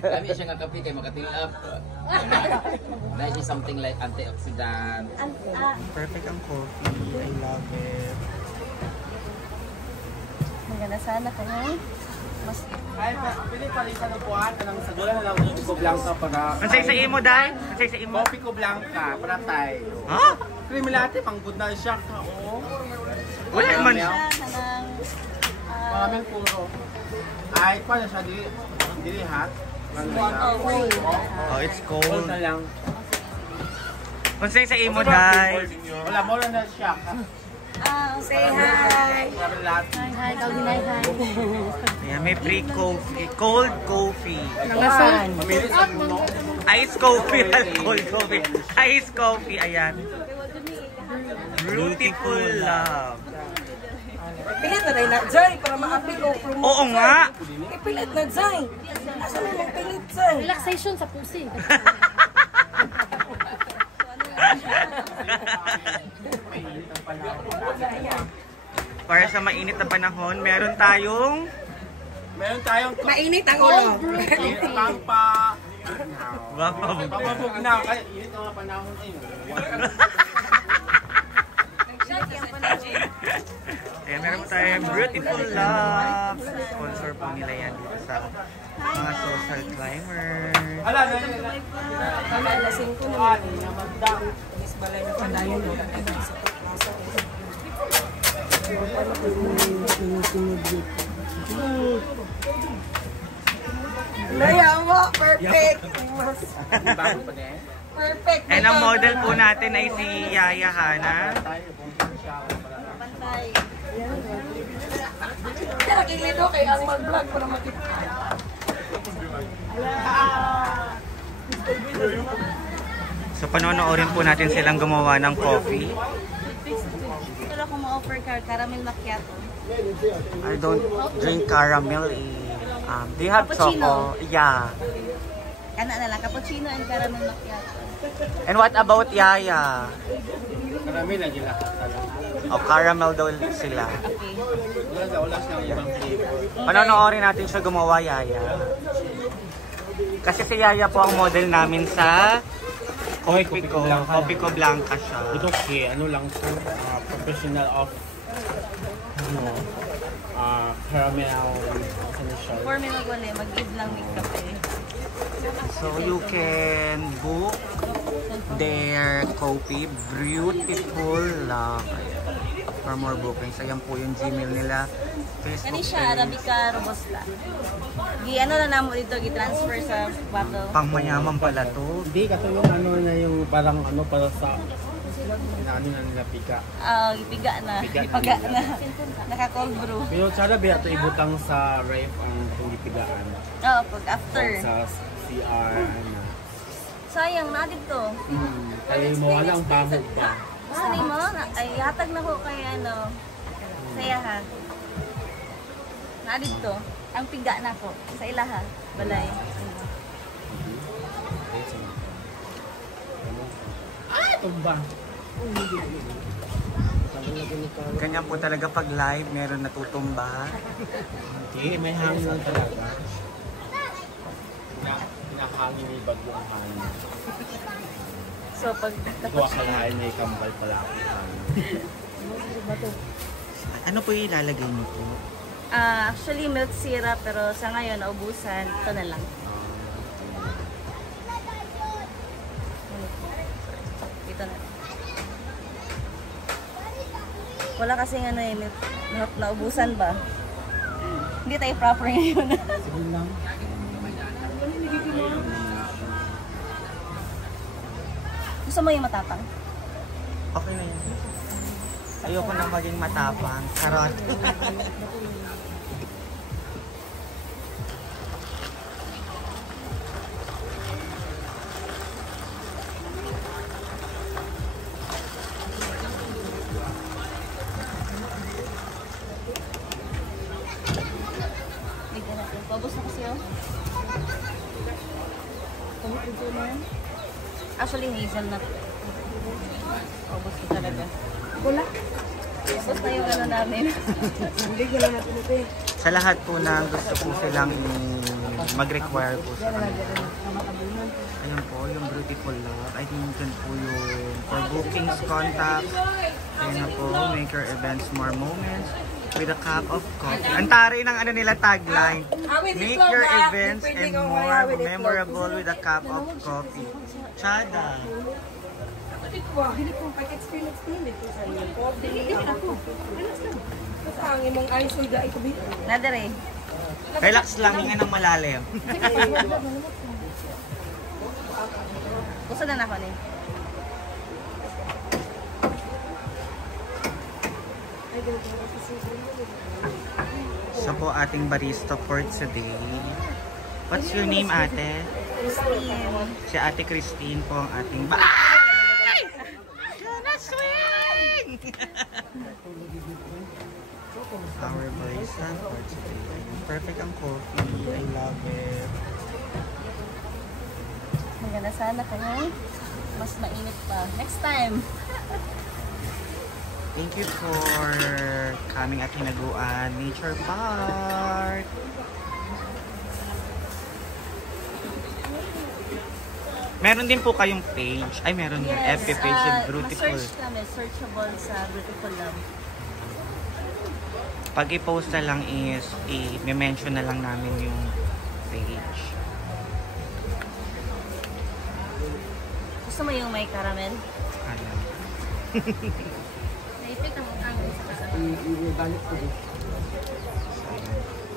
Kami siya nga kape kay makatilap. Dahil is something like antioxidant. Perfect ang coffee. I love it. Maganda sana kung mas... Ay, pili pa rin sa lupuan. Anong sagula na lang Coffee ko Blanca para... Ansay sa imo, Day? Ansay sa imo? Coffee ko Blanca para tayo. Ha? Creamy latte, pang good na siya. Oo. Wala man. Maraming puro. Ay, paano siya? Dili hot? Oh, it's cold. Cold na lang. Ansay sa imo, Day? Wala mo na siya. Say hi! Latte. Hi, hi. Ayan, may pre-coffee. Cold coffee. Nangasan? Mamilis sa muno. Ice coffee. Cold coffee. Ice coffee. Ayan. Beautiful love. Pilit na rin na, Jai, para ma-appeal o promote. Oo nga. Ipilit na, Jai. Asa mo mong pilit, Jai? Relaxation sa pusi. Para sa mainit na panahon, meron tayong Mainit ang ulo. Pampa. Papabog na. Kaya init ang mga panahon ngayon. Ayan, meron tayong beautiful love. Sponsor po nila yan dito sa mga social climbers. Ala, Lasing ko naman. Is balay na padayon mo. Laya mo, perfect. Perfect. And ang model po natin ay si Yaya Hana. Pantay. Kaya nakikito kayo ang mag-vlog para makita. So panonoorin po natin silang gumawa ng coffee. Pero kung ma-offer ka, caramel macchiato. I don't drink caramel. Do you have Cappuccino? choco? Yeah. Kana na lang, cappuccino and caramel macchiato. And what about Yaya? Marami na gila. O caramel daw sila. Okay. Wala siyang ibang flavor. Panonoorin natin siya gumawa, Yaya. Kasi si Yaya po ang model namin sa Coffee ko. Coffee ko Blanca siya. Ito okay, ano lang po, professional of caramel siya. For me magwali, mag-give lang may kape. So you can book their coffee. Beautiful love. For more bookings. Ayan po yung Gmail nila. Facebook Kani siya, Arabica Robusta. Ano na namo dito, gi-transfer sa bottle. Pang mayaman pala to. Hindi, kato yung ano na yung parang ano para sa ano na nila pika. Ipiga na. Ipaga na. Naka-cold brew. Pero tsara ba ito ibutang sa ref ang pigaan? Oo, pag after. Sa CR, ano. Sayang, na dito. Kaya mo walang pamog ba? Gusto ni mo? Ay, hatag na ko kay ano. Saya ha. Na dito. Ang piga na ko. Sa ilaha. Balay. Tumba. Ganyan po talaga pag live, meron natutumba. Hindi, may hangin lang talaga. Pinakahangin may bagyo ang hangin. So, pag Ito akalain may kambal pala ang hangin. Ano po yung ilalagay niyo po? actually, milk syrup. Pero sa ngayon, naubusan. Ito na lang. Ito na lang. Wala kasi ano eh, naubusan ba? Hindi tayo proper ngayon. Sige lang. Gusto mo yung matapang? Okay na yun. Ayoko na maging matapang. Karot. Bigyan natin. Paubos na kasi oh. Actually, hazelnut. Paubos ko talaga. Wala. Tapos na yung ano namin. Hindi ko na natin ito eh. Sa lahat po na gusto po silang mag-require po sa kanila. Ayan po, yung Beautiful Love. I think dyan po yung for bookings, contacts. Ayan na po, make your events more moments with a cup of coffee. Ang tari ng ano nila tagline. Make your events and more memorable with a cup of coffee. Chada. Dili ko pag-experience din ito sa iyo. Dili ako. Basta ang imong ayos ay dai ko bito. Nadere. Relax lang, hinga ng malalim. Gusto na ako ni. Siya po ating barista for today. What's your name, ate? Christine. Si Ate Christine po ang ating Ay! Gonna swing! Our barista for today. Perfect ang coffee. I love it. Maganda sana kayo. Mas mainit pa. Next time. Thank you for coming at Hinaguan Nature Park. Meron din po kayong page. Ay, meron yung FB page yung Beautiful. Ma-search kami. Searchable sa Beautiful Love. Pag i-post na lang is, i-mention na lang namin yung page. Gusto mo yung may caramel? Ayan. Naipit ang angin sa kasama. I-balik ko din.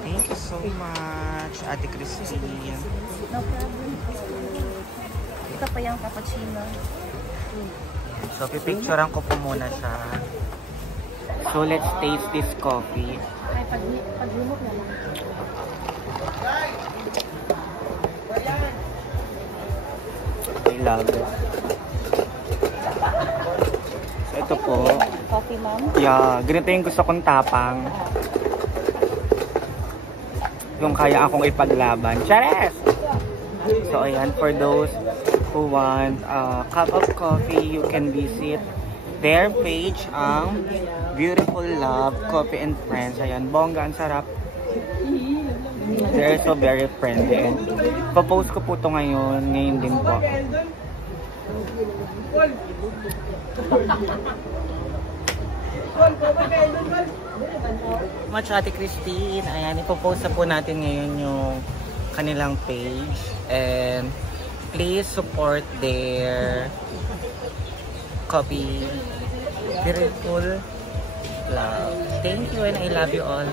Thank you so much, Ate Christine. No problem. Ito pa yung cappuccino. So, pipicturean ko po muna siya. So, let's taste this coffee. Ay, pag-lumok na lang. I love it. So, ito po. Coffee, ma'am? Yeah, ganito yung gusto kong tapang. Yung kaya akong ipaglaban. Chares! So, ayan, for those who want a cup of coffee, you can visit their page, ang Beautiful Love Coffee and Friends. Ayan, bongga, ang sarap. They're so very friendly. And papost ko po ito ngayon din po. Much, Ate Christine. Ayan, ipopost na po natin ngayon yung kanilang page. And please support their coffee. Beautiful Love. Thank you and I love you all.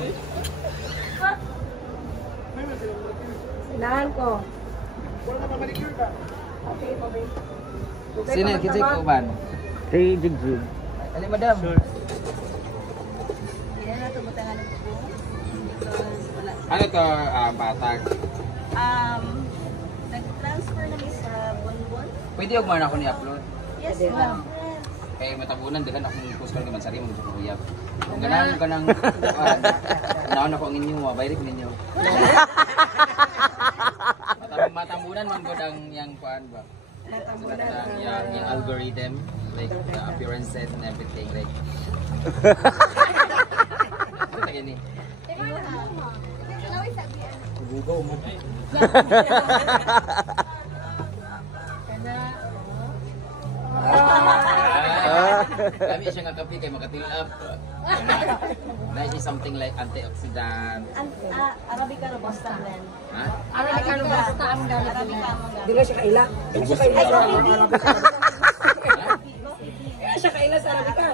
Sinahan ko. Sino yung kisay ko ban? Hey, Jigjig. Ali, madam. Hindi na natin butangan ng buko. Because wala. Ano to, batag? Nag-transfer na sa Bonbon. Pwede yung man ako ni-upload. Yes, ma'am. Kaya matabunan, dahil akong post ko naman sa rin, mga kuyap. Kung ganang naon ako ang inyo, bayrik ninyo. Matambunan man ko ang yung kuan ba? Yung algorithm, like the appearances and everything, like. Ano na gani? Bugaw mo. Kami siya nga kape kay makatilap. Na siya something like antioxidant. Arabica Robusta blend. Ha? Arabica Robusta ang gamit. Arabica mo gamit. Di ba siya kaila? Di siya kaila sa Arabica. Kaya siya kaila sa Arabica.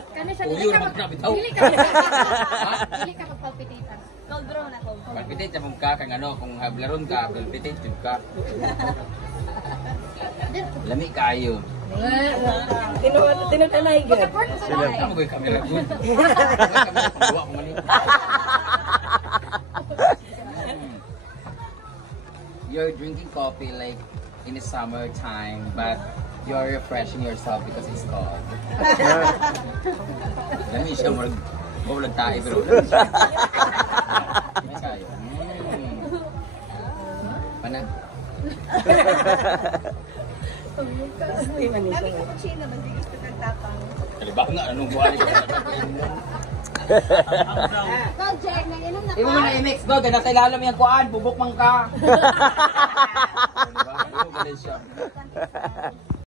Uyo naman na bitaw. Dili ka magpalpititan. Cold brew na cold. Palpitate sa mong ka kang ano kung hablaron ka, palpitate jud ka. Lami kayo. Tinutanay ka. Amo ko'y camera good. Kamera panggawa ko mali. You're drinking coffee like in the summertime, but you're refreshing yourself because it's cold. Lami siya mo bulag tayo pero lami siya. May kayo. Pana? Di man Kami siya. cappuccino, mas di gusto kang tapang. Kalibak nga, anong buwan ka? Imo man na i-mix go, ganda sa ilalim yung kuan, bubok man ka. Diba? Ano ba siya?